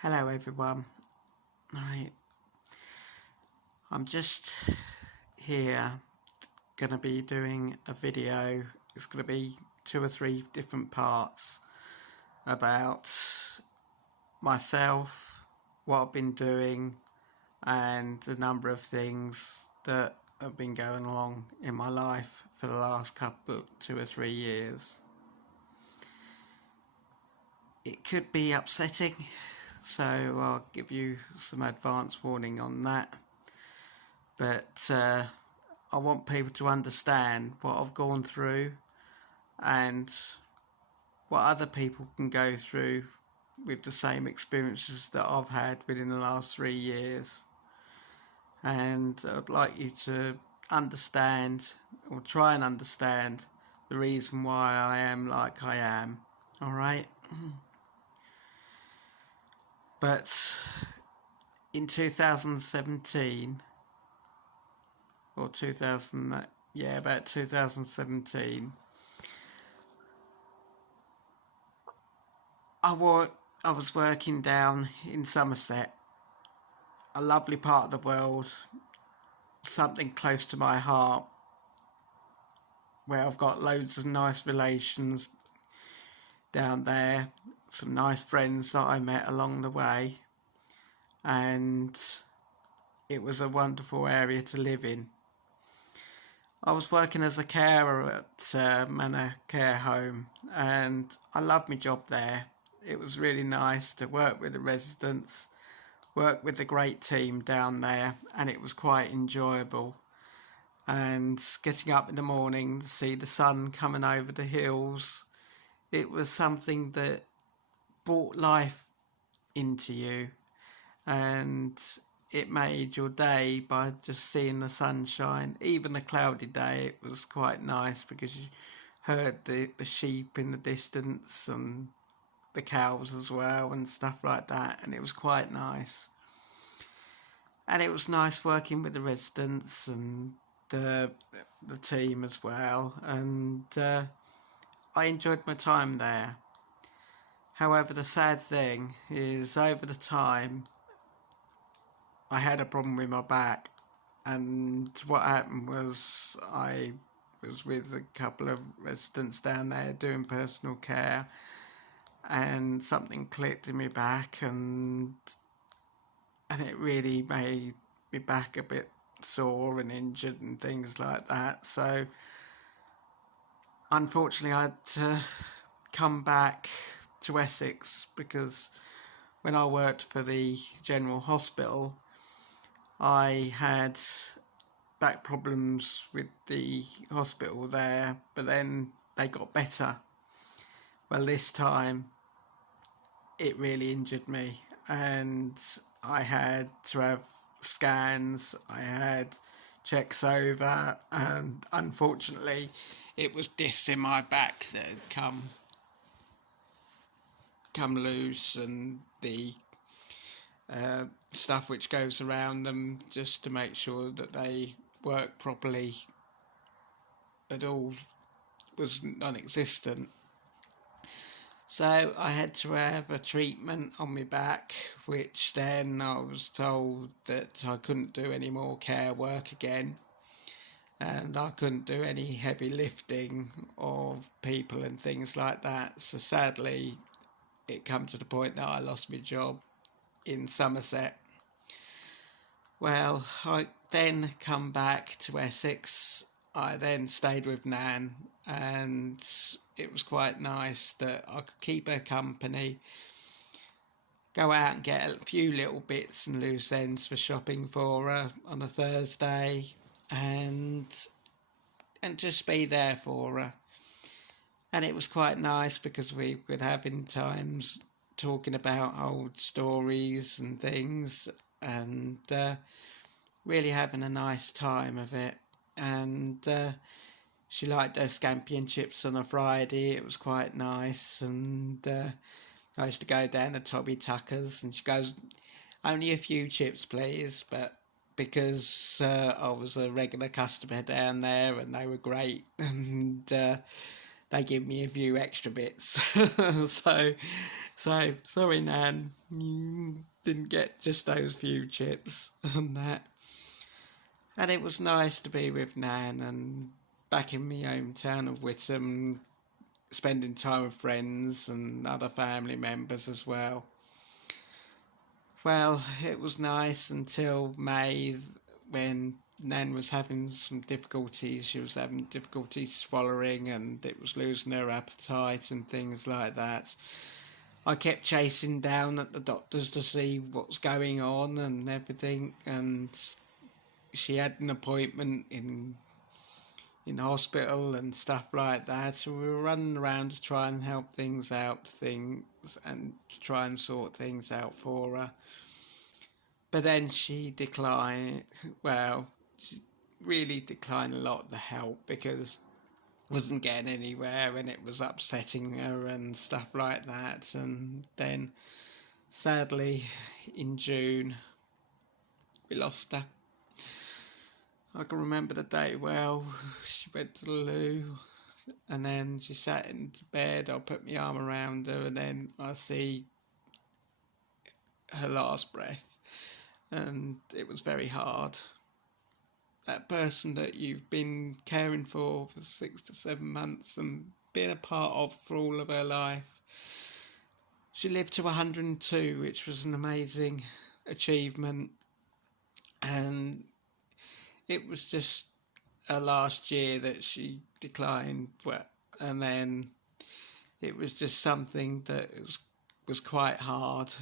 Hello everyone. Right, I'm just here gonna be doing a video. It's gonna be 2 or 3 different parts about myself, what I've been doing, and a number of things that have been going along in my life for the last couple 2 or 3 years. It could be upsetting, so I'll give you some advance warning on that. But I want people to understand what I've gone through and what other people can go through with the same experiences that I've had within the last 3 years. And I'd like you to understand, or try and understand, the reason why I am like I am. Alright? But in 2017, or 2000, yeah, about 2017, I was working down in Somerset, a lovely part of the world, something close to my heart, where I've got loads of nice relations down there, some nice friends that I met along the way, and it was a wonderful area to live in. I was working as a carer at Manor Care Home, and I loved my job there. It was really nice to work with the residents, work with a great team down there, and it was quite enjoyable. And getting up in the morning to see the sun coming over the hills, it was something that brought life into you, and it made your day by just seeing the sunshine. Even a cloudy day, it was quite nice because you heard the sheep in the distance and the cows as well and stuff like that, and it was quite nice. And it was nice working with the residents and the team as well, and I enjoyed my time there. However, the sad thing is, over the time, I had a problem with my back, and what happened was I was with a couple of residents down there doing personal care, and something clicked in my back, and it really made my back a bit sore and injured and things like that. So unfortunately I had to come back to Essex, because when I worked for the General Hospital, I had back problems with the hospital there, but then they got better. Well, this time it really injured me, and I had to have scans, I had checks over, and unfortunately it was discs in my back that had come loose, and the stuff which goes around them just to make sure that they work properly at all was non-existent. So I had to have a treatment on my back, which then I was told that I couldn't do any more care work again, and I couldn't do any heavy lifting of people and things like that. So sadly, it come to the point that I lost my job in Somerset. Well, I then come back to Essex. I then stayed with Nan, and it was quite nice that I could keep her company, go out and get a few little bits and loose ends for shopping for her on a Thursday, and just be there for her. And it was quite nice because we could have in times talking about old stories and things, and really having a nice time of it. And she liked her scampi and chips on a Friday. It was quite nice. And I used to go down to Toby Tucker's, and she goes, "Only a few chips, please." But because I was a regular customer down there, and they were great, and they give me a few extra bits. so sorry, Nan, you didn't get just those few chips and that. And it was nice to be with Nan and back in my hometown of Witham, spending time with friends and other family members as well. Well, it was nice until May, when Nan was having some difficulties. She was having difficulty swallowing and it was losing her appetite and things like that. I kept chasing down at the doctors to see what's going on and everything, and she had an appointment in hospital and stuff like that. So we were running around to try and help things and try and sort things out for her. But then she declined. Well, she really declined a lot of the help because wasn't getting anywhere and it was upsetting her and stuff like that. And then sadly in June we lost her. I can remember the day well. She went to the loo and then she sat into bed. I put my arm around her and then I see her last breath, and it was very hard. That person that you've been caring for 6 to 7 months and been a part of for all of her life. She lived to 102, which was an amazing achievement, and it was just last year that she declined. Well, and then it was just something that was quite hard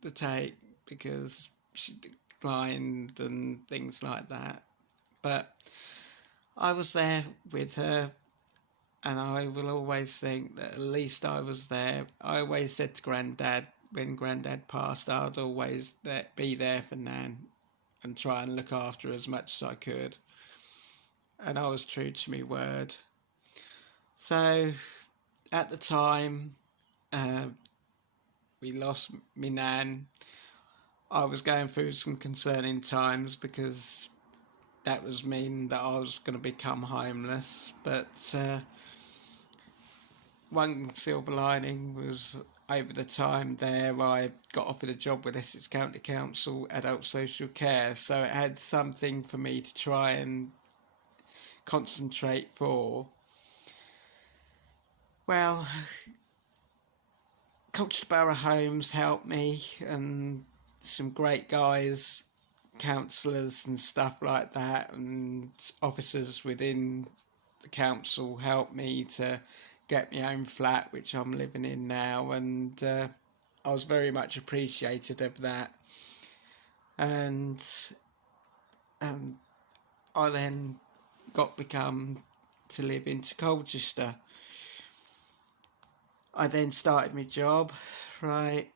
to take because she declined and things like that. But I was there with her, and I will always think that at least I was there. I always said to Grandad, when Grandad passed, I'd always be there for Nan and try and look after her as much as I could. And I was true to my word. So at the time we lost me Nan, I was going through some concerning times because that was mean that I was going to become homeless. But one silver lining was, over the time there, I got offered a job with Essex County Council Adult Social Care, so it had something for me to try and concentrate for. Well, Colchester Homes helped me, and some great guys, councillors and stuff like that, and officers within the council helped me to get my own flat, which I'm living in now, and I was very much appreciated of that. And I then become to live into Colchester. I then started my job, right,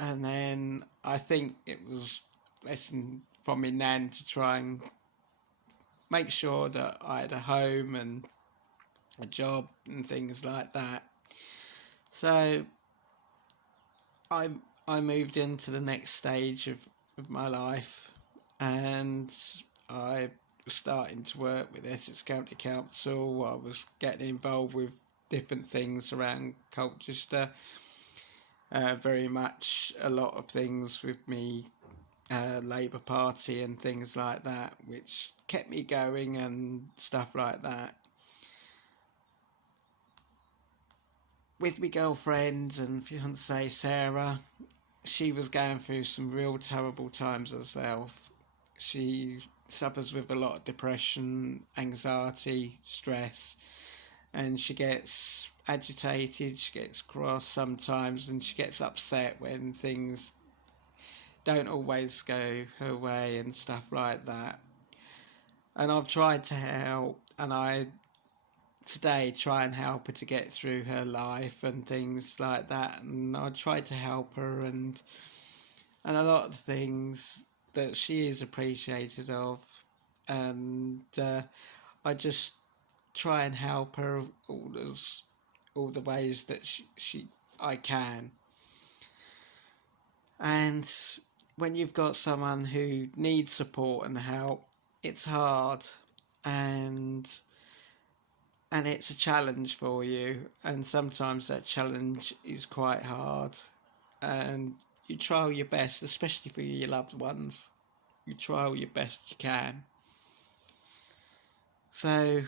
and then I think it was a lesson from my Nan to try and make sure that I had a home and a job and things like that. So I moved into the next stage of my life, and I was starting to work with Essex County Council. I was getting involved with different things around Colchester, very much a lot of things with me Labour Party and things like that, which kept me going and stuff like that. With my girlfriend and fiancée Sarah, she was going through some real terrible times herself. She suffers with a lot of depression, anxiety, stress, and she gets agitated, she gets cross sometimes, and she gets upset when things don't always go her way and stuff like that. And I've tried to help, and I today try and help her to get through her life and things like that, and I tried to help her, and a lot of things that she is appreciated of, and I just try and help her all the ways that I can. And when you've got someone who needs support and help, it's hard, and and it's a challenge for you, and sometimes that challenge is quite hard, and you try all your best, especially for your loved ones. You try all your best you can. So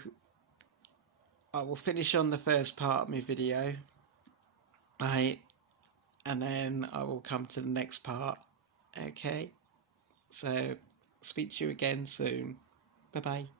I will finish on the first part of my video, right, and then I will come to the next part. Okay, so speak to you again soon. Bye bye.